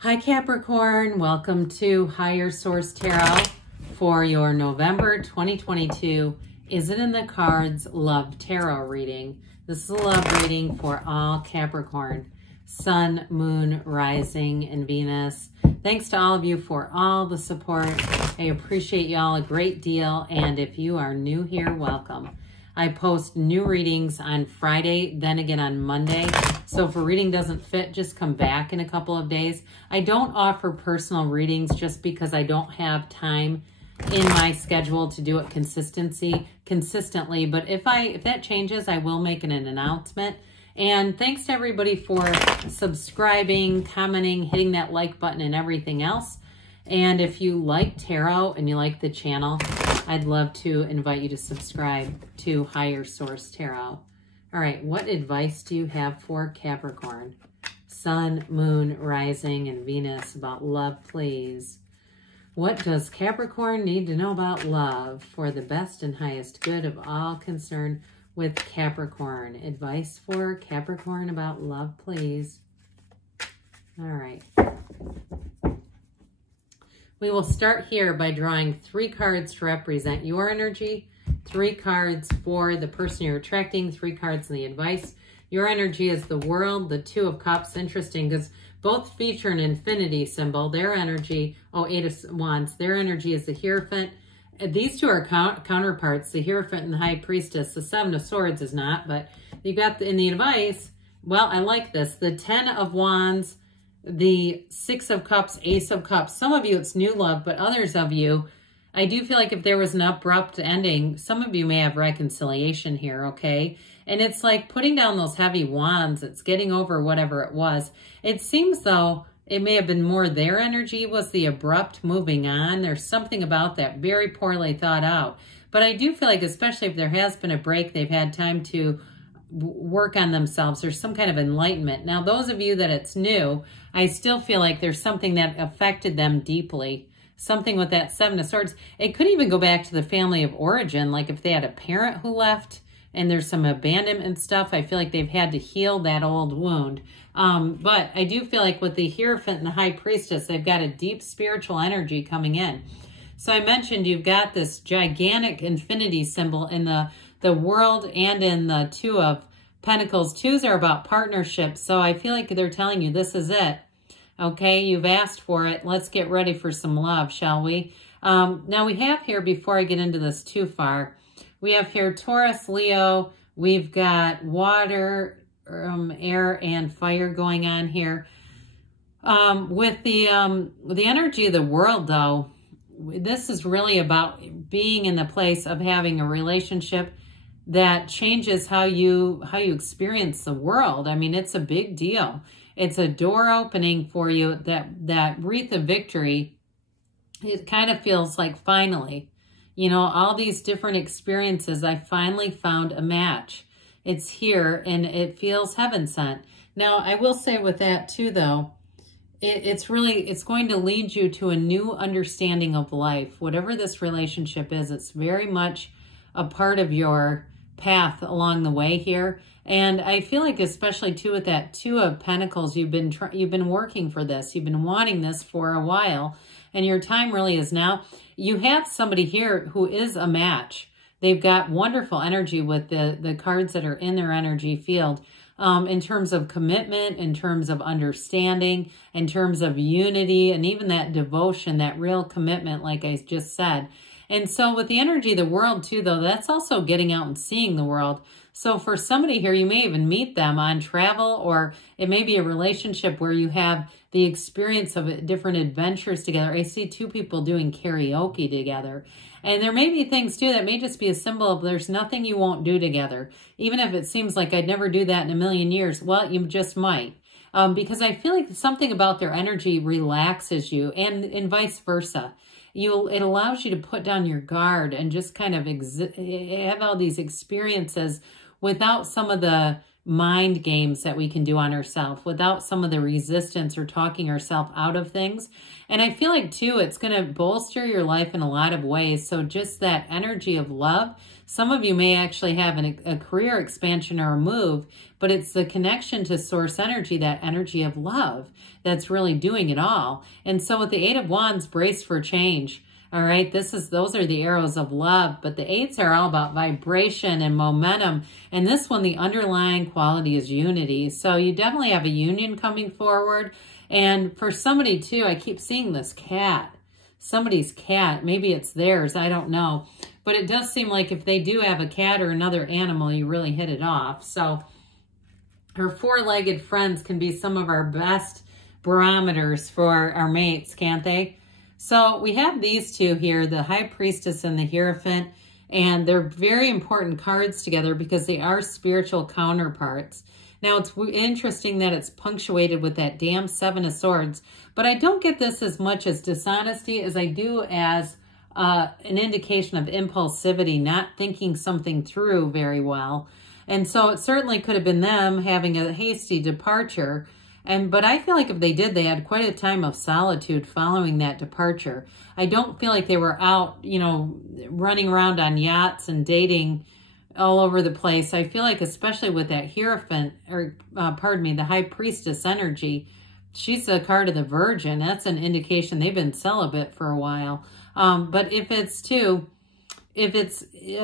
Hi Capricorn, welcome to Higher Source Tarot for your November 2022 Is It in the Cards Love Tarot reading. This is a love reading for all Capricorn, Sun, Moon, Rising, and Venus. Thanks to all of you for all the support. I appreciate y'all a great deal, and if you are new here, welcome. I post new readings on Friday, then again on Monday. So if a reading doesn't fit, just come back in a couple of days. I don't offer personal readings just because I don't have time in my schedule to do it consistently. But if that changes, I will make an announcement. And thanks to everybody for subscribing, commenting, hitting that like button and everything else. And if you like tarot and you like the channel, I'd love to invite you to subscribe to Higher Source Tarot. All right, what advice do you have for Capricorn? Sun, Moon, Rising, and Venus about love, please. What does Capricorn need to know about love for the best and highest good of all concerned with Capricorn? Advice for Capricorn about love, please. All right. We will start here by drawing 3 cards to represent your energy, 3 cards for the person you're attracting, 3 cards in the advice. Your energy is the World, the 2 of Cups. Interesting because both feature an infinity symbol. Their energy, 8 of Wands, their energy is the Hierophant. These 2 are counterparts, the Hierophant and the High Priestess. The 7 of Swords is not, but you got in the advice, well, I like this. The 10 of Wands, the 6 of Cups, Ace of Cups. Some of you, it's new love, but others of you, I do feel like if there was an abrupt ending, some of you may have reconciliation here, okay? And it's like putting down those heavy wands. It's getting over whatever it was. It seems though it may have been more their energy was the abrupt moving on. There's something about that very poorly thought out. But I do feel like, especially if there has been a break, they've had time to work on themselves. There's some kind of enlightenment. Now, those of you that it's new, I still feel like there's something that affected them deeply. Something with that 7 of Swords. It could even go back to the family of origin, like if they had a parent who left and there's some abandonment stuff. I feel like they've had to heal that old wound. But I do feel like with the Hierophant and the High Priestess, they've got a deep spiritual energy coming in. So I mentioned you've got this gigantic infinity symbol in the World and in the 2 of Pentacles. 2s are about partnerships. So I feel like they're telling you this is it. Okay, you've asked for it. Let's get ready for some love, shall we? Now we have here, before I get into this too far, we have here Taurus, Leo. We've got water, air, and fire going on here. With the energy of the World, though, this is really about being in the place of having a relationship that changes how you experience the world. I mean, it's a big deal. It's a door opening for you. That wreath of victory, it kind of feels like finally, you know, all these different experiences, I finally found a match. It's here and it feels heaven sent. Now, I will say with that too, though, it's going to lead you to a new understanding of life. Whatever this relationship is, it's very much a part of your path along the way here. And I feel like, especially too with that 2 of Pentacles, you've been working for this. You've been wanting this for a while, and your time really is now. You have somebody here who is a match. They've got wonderful energy with the cards that are in their energy field. In terms of commitment, in terms of understanding, in terms of unity, and even that devotion, that real commitment, like I just said. And so with the energy of the World too, though, that's also getting out and seeing the world. So for somebody here, you may even meet them on travel, or it may be a relationship where you have the experience of different adventures together. I see 2 people doing karaoke together. And there may be things too that may just be a symbol of there's nothing you won't do together. Even if it seems like I'd never do that in a million years. Well, you just might. Because I feel like something about their energy relaxes you, and vice versa. It allows you to put down your guard and just kind of have all these experiences without some of the mind games that we can do on ourselves without some of the resistance or talking ourselves out of things. And I feel like too, it's going to bolster your life in a lot of ways. So just that energy of love, some of you may actually have a career expansion or a move, but it's the connection to source energy, that energy of love, that's really doing it all. And so with the Eight of Wands, brace for change. All right, those are the arrows of love, but the eights are all about vibration and momentum. And this one, the underlying quality is unity. So you definitely have a union coming forward. And for somebody too, I keep seeing this cat, somebody's cat, maybe it's theirs, I don't know. But it does seem like if they do have a cat or another animal, you really hit it off. So her four-legged friends can be some of our best barometers for our mates, can't they? So we have these two here, the High Priestess and the Hierophant, and they're very important cards together because they are spiritual counterparts. Now, it's interesting that it's punctuated with that damn Seven of Swords, but I don't get this as much as dishonesty as I do as an indication of impulsivity, not thinking something through very well. And so it certainly could have been them having a hasty departure. But I feel like if they did, they had quite a time of solitude following that departure. I don't feel like they were out, you know, running around on yachts and dating all over the place. I feel like especially with that Hierophant, or pardon me, the High Priestess energy, she's a card of the Virgin. That's an indication they've been celibate for a while. But if it's a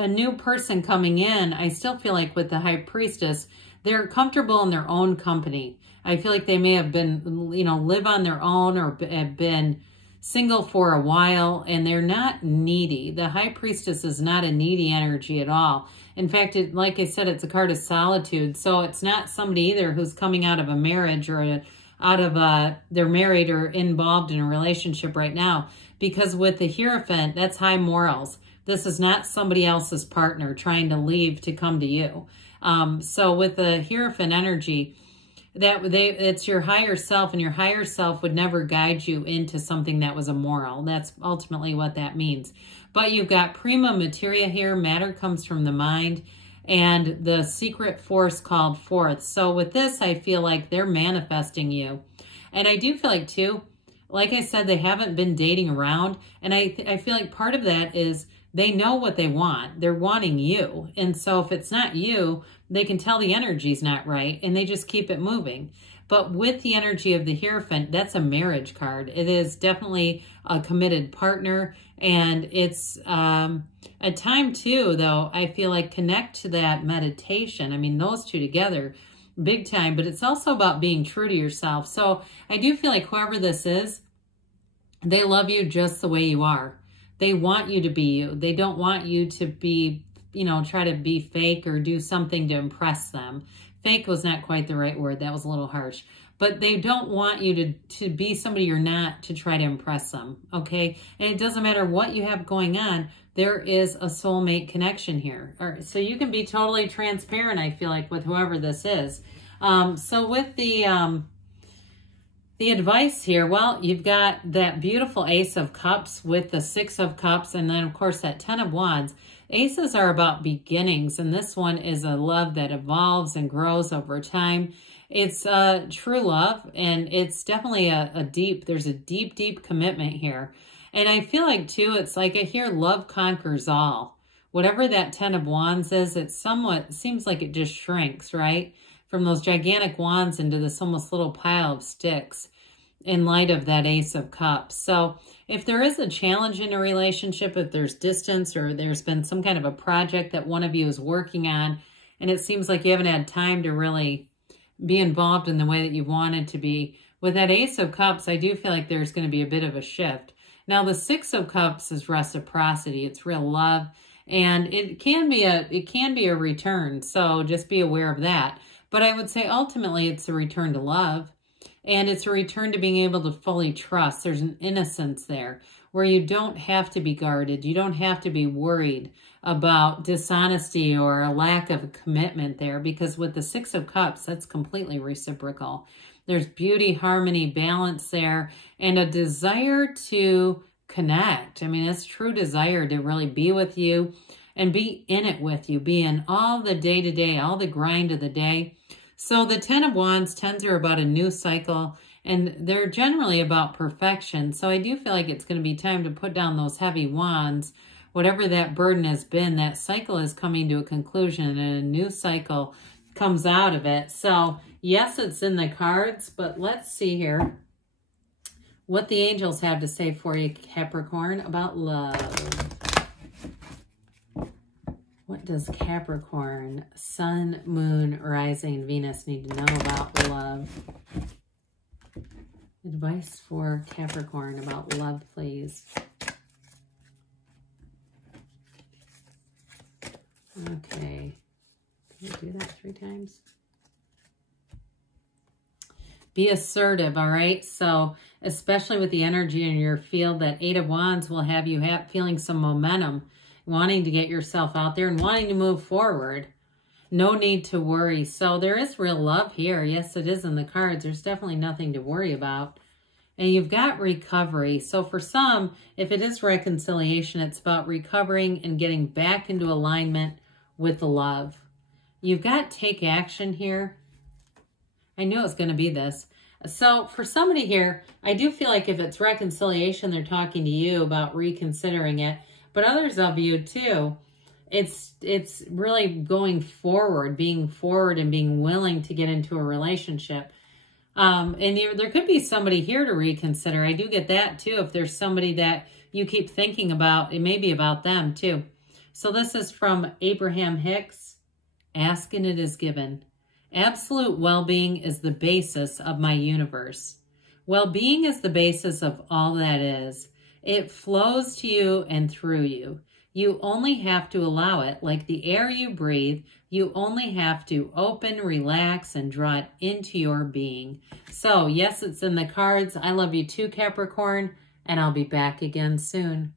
new person coming in, I still feel like with the High Priestess, they're comfortable in their own company. I feel like they may have been, you know, live on their own or have been single for a while, and they're not needy. The High Priestess is not a needy energy at all. In fact, like I said, it's a card of solitude. So it's not somebody either who's coming out of a marriage or they're married or involved in a relationship right now. Because with the Hierophant, that's high morals. This is not somebody else's partner trying to leave to come to you. So with the Hierophant energy, it's your higher self, and your higher self would never guide you into something that was immoral. That's ultimately what that means. But you've got prima materia here. Matter comes from the mind, and the secret force called forth. So with this, I feel like they're manifesting you. And I do feel like too, like I said, they haven't been dating around. And I feel like part of that is they know what they want. They're wanting you. And so if it's not you, they can tell the energy's not right, and they just keep it moving. But with the energy of the Hierophant, that's a marriage card. It is definitely a committed partner, and it's a time too, though, I feel like connect to that meditation. I mean, those two together, big time, but it's also about being true to yourself. So I do feel like whoever this is, they love you just the way you are. They want you to be you. They don't want you to be, you know, try to be fake or do something to impress them. Fake was not quite the right word. That was a little harsh. But they don't want you to be somebody you're not to try to impress them, okay? And it doesn't matter what you have going on. There is a soulmate connection here. All right, so you can be totally transparent, I feel like, with whoever this is. So with the advice here, well, you've got that beautiful Ace of Cups with the Six of Cups, and then, of course, that Ten of Wands. Aces are about beginnings, and this one is a love that evolves and grows over time. It's true love, and it's definitely there's a deep, deep commitment here. And I feel like, too, it's like I hear love conquers all. Whatever that Ten of Wands is, it seems like it just shrinks, right? From those gigantic wands into this almost little pile of sticks in light of that Ace of Cups. So if there is a challenge in a relationship, if there's distance or there's been some kind of a project that one of you is working on, and it seems like you haven't had time to really be involved in the way that you wanted to be, with that Ace of Cups, I do feel like there's going to be a bit of a shift. Now, the Six of Cups is reciprocity. It's real love, and it can be a return. So just be aware of that. But I would say ultimately it's a return to love. And it's a return to being able to fully trust. There's an innocence there where you don't have to be guarded. You don't have to be worried about dishonesty or a lack of commitment there, because with the Six of Cups, that's completely reciprocal. There's beauty, harmony, balance there, and a desire to connect. I mean, it's true desire to really be with you. and be in it with you, be in all the day-to-day, all the grind of the day. So the 10 of Wands, 10s are about a new cycle, and they're generally about perfection. So I do feel like it's going to be time to put down those heavy wands. Whatever that burden has been, that cycle is coming to a conclusion, and a new cycle comes out of it. So yes, it's in the cards, but let's see here what the angels have to say for you, Capricorn, about love. What does Capricorn, Sun, Moon, Rising, Venus need to know about love? Advice for Capricorn about love, please. Okay. Can we do that 3 times? Be assertive, all right? So, especially with the energy in your field, that 8 of Wands will have you feeling some momentum, wanting to get yourself out there and wanting to move forward. No need to worry. So there is real love here. Yes, it is in the cards. There's definitely nothing to worry about. And you've got recovery. So for some, if it is reconciliation, it's about recovering and getting back into alignment with the love. You've got take action here. I knew it was going to be this. So for somebody here, I do feel like if it's reconciliation, they're talking to you about reconsidering it. But others of you too, it's really going forward, being forward and being willing to get into a relationship. And there could be somebody here to reconsider. I do get that too. If there's somebody that you keep thinking about, it may be about them too. So this is from Abraham Hicks. Ask and it is given. Absolute well-being is the basis of my universe. Well-being is the basis of all that is. It flows to you and through you. You only have to allow it, like the air you breathe. You only have to open, relax, and draw it into your being. So, yes, it's in the cards. I love you too, Capricorn, and I'll be back again soon.